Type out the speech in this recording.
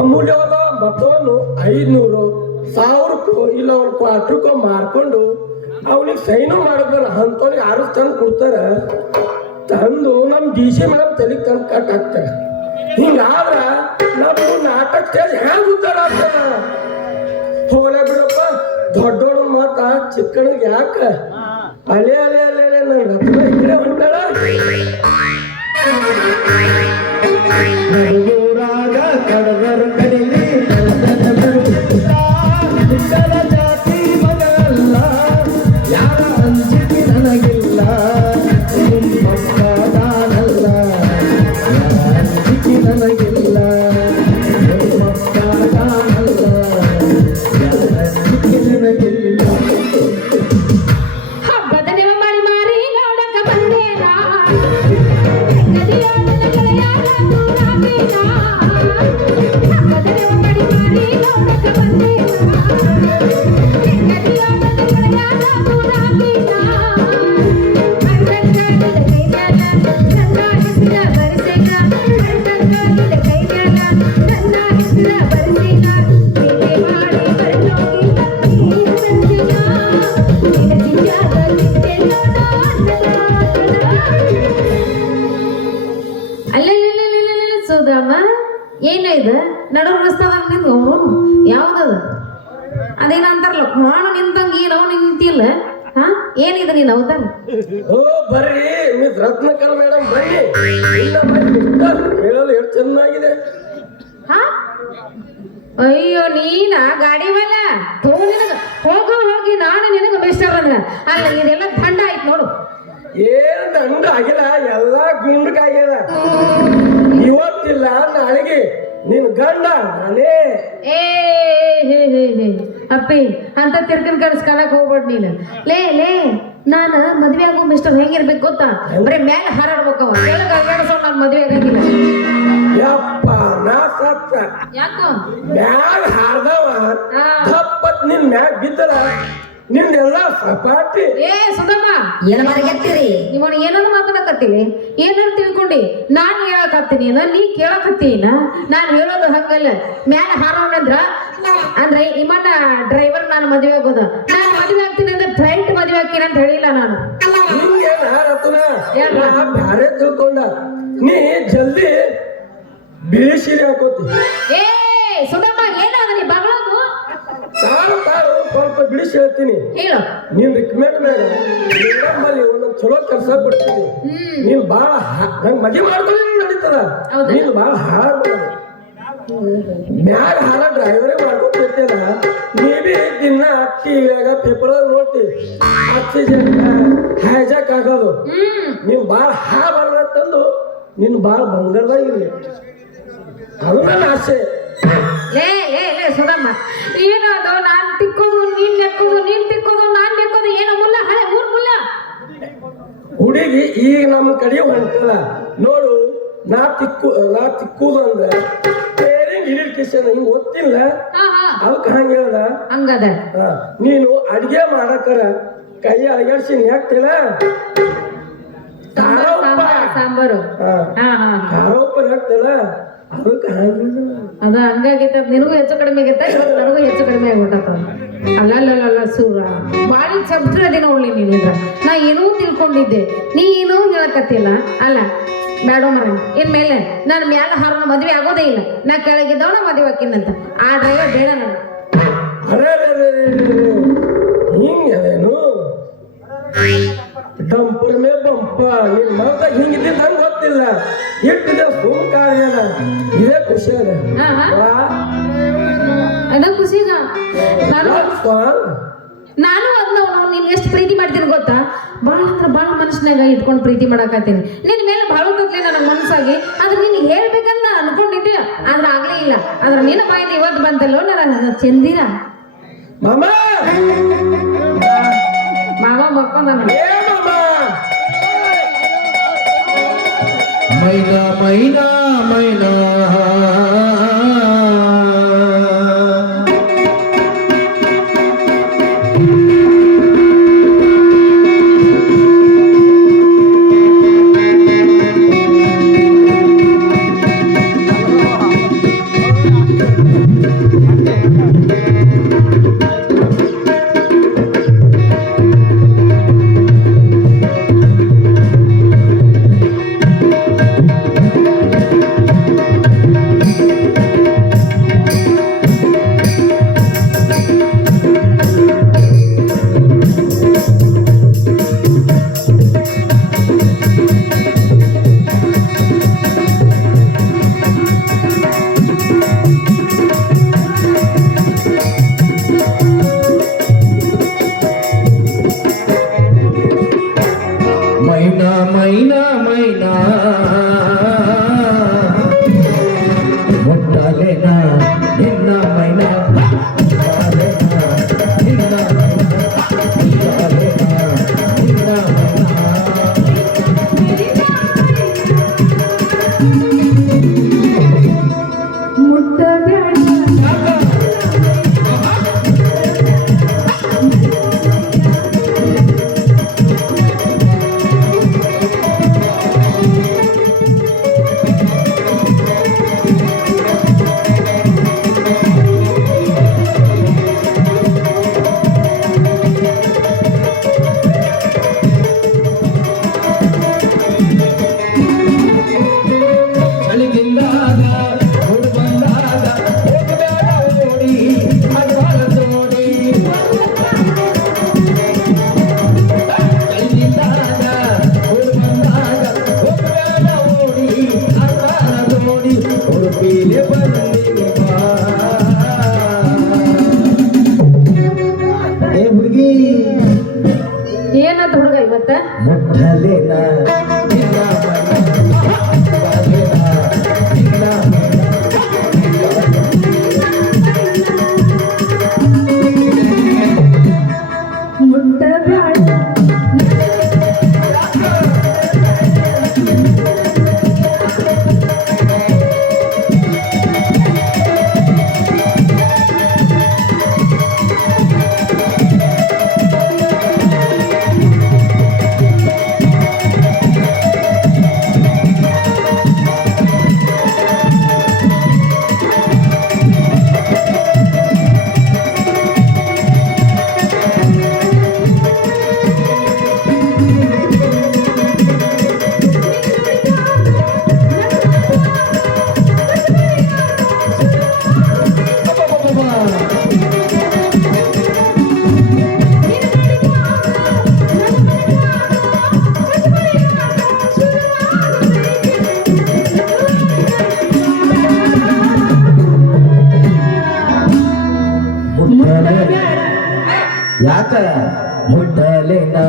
ಅಮೂಲ್ಯವಾದ ಮೊತ್ತವನ್ನು 500 1000 ಇಲ್ಲ ಒಂದು ಕ್ವಾರ್ಟರ್ಕೋ ಮಾರ್ಕೊಂಡು ಅವನಿಗೆ ಸೈನು ಮಾಡಿದ್ರ ಅಂಥವ್ರಿಗೆ 6 ತಂದು ಕೊಡ್ತಾರ. ತಂದು ನಮ್ಮ DC ಮೇಡಮ್ ತಲೆಗೆ ತಂದು ಕಟ್ ಹಾಕ್ತಾರೆ. ಹಿಂಗಾದ್ರ ನಮ್ಮ ನಾಟಕ ಸ್ಟೇಜ್ ಹೆಂಗೆ ಉದ್ದಾರ ಆಗ್ತದ? ಹೋಗ್ಲೇ ಬಿಡಪ್ಪ, ದೊಡ್ಡೋಣ ಮಾತ ಚಿಕ್ಕಣಿಗೆ ಯಾಕೆ ಅಲೆ ಅಲೆ ಅಲೆ ಅಲೆ ನನ್ನ ಹತ್ರ ಇಲ್ಲೇ ಹೊಂಟಾಳ. ನಡುಗೂರಾಗ ಕಡದರ ಕಡಿಲಿ ಜಾತಿ ಮಗಲ್ಲ, ಯಾರ ಅಂಜಿಕೆ ನನಗಿಲ್ಲ, ಮಕ್ಕಳಾನಲ್ಲ, ಯಾರ ಅಂಜಿಕೆ ನನಗಿಲ್ಲ, ಮಕ್ಕಳಾನಲ್ಲ, ಯಾರ ಅಂಜಿಕೆ ನನಗಿಲ್ಲ. ಹಬ್ಬದ ನೆವ ಮಾಡಿ ಮಾರಿ ನೋಡಕ ಬಂದೇನ, ನದಿಯ ಗೆಳೆಯಾಗ ದೂರಾಗೇನ. ಹಬ್ಬದ ನೆವ ಮಾಡಿ ಮಾರಿ ನೋಡಕ ಬಂದೇನ, ನದಿಯ ಗೆಳೆಯಾಗ ದೂರಾಗೇನ. ಅಣ್ಣಂಗಾಗಿದ ಕೈ ಮ್ಯಾಲ ನನ್ನ ಹೆಸರ ಬರೆಸೇನ, ಅಣ್ಣಂಗಾಗಿದ ಕೈ ಮ್ಯಾಲ ನನ್ನ ಹೆಸರ ಬರೆಸೇನ. ಬೇರೆ ಮಾಡಿ ಬರಲೋಗಿಲ್ಲ ನೀನು ಸಂಜಿನ, ಸೌದಮ್ಮ ಏನ ಇದು ನಡು ರಸ್ತಾದಾಗ ನಿಂತು ಯಾವ್ದದ ಅದೇನ ಅಂತಾರಲ್ಲ ಮಾಡು ನಿಂತಂಗ ಏನವ ನಿಂತಿಲ್ಲ. ಹಾ ಏನಿದೆ ನೀನು ಹೌದಲ್ಲ? ಓ ಬರ್ರಿ ಮಿಸ್ ರತ್ನಕಲ್ ಮೇಡಮ್ ಬರ್ರಿ. ಇಲ್ಲ ಹೇಳಲು ಎಷ್ಟು ಚೆನ್ನಾಗಿದೆ. ಹಾ ಅಯ್ಯೋ ನೀನ ಗಾಡಿ ಮೇಲೆ ನಿನಗ ಹೋಗಿ ನಾನು ನಿನಗ ಮಿಸ್ಟರ್ ಅಲ್ಲ ಇದೆಲ್ಲ ದಂಡ ಆಯ್ತು ನೋಡು. ಏನ್ ದಂಡ ಆಗಿಲ್ಲ, ಎಲ್ಲ ಗುಂಡಕಾಗ್ಯದ. ಇವತ್ತಿಲ್ಲ ನಾಳೆಗೆ ನಿನ್ ಗಂಡ ನಾನೇ. ಏ ಅಪ್ಪಿ ಅಂತ ತಿರ್ಕನ್ ಕನಸ್ಕಾಲಕ್ ಹೋಗ್ಬೇಡ ನೀನು. ಲೇ ನಾನು ಮದ್ವೆ ಆಗೋ ಮಿಸ್ಟರ್ ಹೆಂಗಿರ್ಬೇಕು ಗೊತ್ತಾ? ಬರೀ ಮ್ಯಾಲೆ ಹಾರಾಡ್ಬೇಕವ, ಕೆಳಗೆ ಅಗಾಡ್ಸೋ ನಾನು ಮದ್ವೆ ಆಗಂಗಿಲ್ಲ. ಯಪ್ಪ ನಾ ಸತ್ತ ಯಾಕೋ ಮ್ಯಾಗ ಹಾರ್ದವ ತಪ್ಪತ್ ನಿನ್ ಮ್ಯಾಗ ಬಿದ್ದರ ನಿಂದೆಲ್ಲ ಸಪಾಟಿ. ಏ ಸುಧಮ್ಮ ಏನ್ ಮಾರ್ಗೆತ್ತೀರಿ ನಿಮ್ಮನ್ನ ಏನನ್ನು ಮಾತಾಡಕತ್ತೀವಿ? ಏನಾರು ತಿಳ್ಕೊಂಡಿ ನಾನು ಹೇಳಕತ್ತೀನಿ ನೀ ಕೇಳಕತ್ತೀನ? ನಾನು ಹೇಳೋದು ಹಂಗಲ್ಲ. ಮ್ಯಾಲ ಹಾರೋಣಂದ್ರ ಅಂದ್ರೆ ಇಮ್ಮನ್ನ ಡ್ರೈವರ್ ನಾನು ಮದುವೆ ಆಗೋದು. ನಾನು ಮದುವೆ ಆಗ್ತೀನಿ ಅಂದ್ರೆ ಫ್ಲೈಟ್ ಮದುವೆ ಆಗ್ತೀನಿ ಅಂತ ಹೇಳಿಲ್ಲ ನಾನು. ನಿಂಗೇನ್ ಹಾರತ್ತನ ಬ್ಯಾರೆ ತಿಳ್ಕೊಂಡ ನೀ ಜಲ್ದಿ ಬಿಳಿ ಸೀರೆ ಹಾಕೋತಿ. ಏ ಸುಧಮ್ಮ ಏನಾದ ನೀ ಬಗಳೋದು? ತಾಳು ಸ್ವಲ್ಪ ಬಿಡಿಸಿ ಹೇಳ್ತೀನಿ. ಹೇಳು. ನೀನ್ ರಿಕಮೆಂಡ್ ಮೇಲೆ ನಮ್ಮಲ್ಲಿ ಒಂದೊಂದು ಚಲೋ ಕೆಲಸ ಕೊಡ್ತೀನಿ. ನೀನ್ ಬಾಳ ನಂಗೆ ಮದುವೆ ಮಾಡ್ಕೊಂಡು ನಡೀತದ. ನೀನು ಬಾಳ ಹಾಳಾಗ್ಬೋದು. ಮ್ಯಾಗ ಹಾಳ ಡ್ರೈವರೇ ಮಾಡ್ಕೊತಿರ್ತೇನ. ನೀವೇ ದಿನ ಟಿವಿಯಾಗ ಪೇಪರ್ ನೋಡ್ತೀವಿ ಆಕ್ಸಿಜನ್ ಹೈಜಾಕ್ ಆಗೋದು. ನೀನ್ ಬಾಳ ಹಾಳಬಾರ್ದಂತಂದು ನೀನು ಬಾಳ ಬಂಗಾರದಾಗಿರ್ಲಿ, ಅದು ನನ್ನ ಆಸೆ. ಲೇ ಸುಧಮ್ಮ ಏನದು? ನಾನ್ ತಿಕ್ಕೋದು ನೀನ್ ನೆಕ್ಕೋದು, ನೀನ್ ತಿಕ್ಕೋದು ನಾನ್ ನೆಕ್ಕೋದು, ಏನೋ ಮುಲ್ಲ ಹಳೆ ಮೂರ್ ಮುಲ್ಲ. ಹುಡುಗಿ ಈಗ ನಮ್ಮ ಕಡೆ ಹೊಂಟಲ್ಲ ನೋಡು. ನಾ ತಿಕ್ಕುದು ಅಂದ್ರೆ ಇರಿಟೇಷನ್ ಹಿಂಗ್ ಗೊತ್ತಿಲ್ಲ, ಅದಕ್ಕೆ ಹಂಗ ಹೇಳ್ದ. ಹಂಗದ ನೀನು ಅಡ್ಗೆ ಮಾಡಕರ ಕೈ ಅಳಗಾಡ್ಸಿ ಹಾಕ್ತಿಲ್ಲ ಸಾಂಬಾರು ಖಾರ ಉಪ್ಪು ಹಾಕ್ತಿಲ್ಲ, ಅದಕ್ಕೆ ಅದ ಹಂಗಾಗೈತ. ನಿನಗೂ ಹೆಚ್ಚು ಕಡಿಮೆ ಆಗೈತ, ನನಗೂ ಹೆಚ್ಚು ಕಡಿಮೆ ಆಗ್ಬಿಟ್ಟತ್ತ. ಅಲ್ಲ ಸೂರ ಬಾಳಿ ಸಬ್ಸ್ಕ್ರೈಬ್ ನೋಡ್ಲಿ ನೀನಿದ್ರ ನಾ ಏನೂ ತಿಳ್ಕೊಂಡಿದ್ದೆ, ನೀ ಏನೂ ಹೇಳಕತ್ತಿಲ್ಲ. ಅಲ್ಲ ಬೇಡ ಮರ ಇನ್ಮೇಲೆ ನಾನು ಮ್ಯಾಲ ಹಾರೋಣ ಮದ್ವೆ ಆಗೋದೇ ಇಲ್ಲ. ನಾ ಕೆಳಗಿದ್ದವನ ಮದುವೆ ಹಾಕಿನಂತ ಆ ಡ್ರೈವರ್ ಬೇಡ ನಾನು. ಹಿಂಗೇನು ಡಂಪರ್ ಮೇ ಬಂಪ ನಿನ್ ಮಗದಾಗ ಹಿಂಗಿದ್ದ ನಂಗೆ ಗೊತ್ತ. ಗೊತ್ತಿಲ್ಲ ಎಷ್ಟು ಸುಮ್ಕಾರ್ಯನ ಇದೇ ಖುಷಿ ಅದ ಹಾ ಹಾ ಅದ ಖುಷಿಗ ನಾನು ನಾನು ನಾವು ನೀನ್ ಎಷ್ಟು ಪ್ರೀತಿ ಮಾಡ್ತೀನಿ ಗೊತ್ತಾ ಭಾಳ ಅಂದ್ರೆ ಭಾಳ ಮನಸ್ಸಿನಾಗ ಇಟ್ಕೊಂಡು ಪ್ರೀತಿ ಮಾಡಾಕತ್ತೀನಿ ನಿನ್ ಮೇಲೆ ಭಾಳ ತತ್ಲಿ ನನಗೆ ಮನಸ್ಸಾಗಿ ಆದ್ರೆ ನೀನು ಹೇಳ್ಬೇಕಂತ ಅನ್ಕೊಂಡಿದ್ದೆ ಆದ್ರೆ ಆಗ್ಲೇ ಇಲ್ಲ ಆದ್ರೆ ನಿನ್ನ ಬಾಯಿಂದ ಇವತ್ತು ಬಂತಲ್ಲೋ ನನ್ನ ಚಂದಿರ ಮಾಮ ಮಾವ ಮಕ್ಕೊಂಡ ಮೈನಾ ಮೈನಾ ಮೈನಾ ಮೈನಾ ಮೈನಾ ಮೈನಾ ಮುಟ್ಟಲೇನಾ ನಿನ್ನ ಮೈನಾ ನಿನ್ನ ಏನಂತ ಹುಡುಗ ಇವತ್ತ ಮುಟ್ಟಲೇನಾ ನಿನ್ನ ಯಾಕ ಮುಟ್ಟಲೇನಾ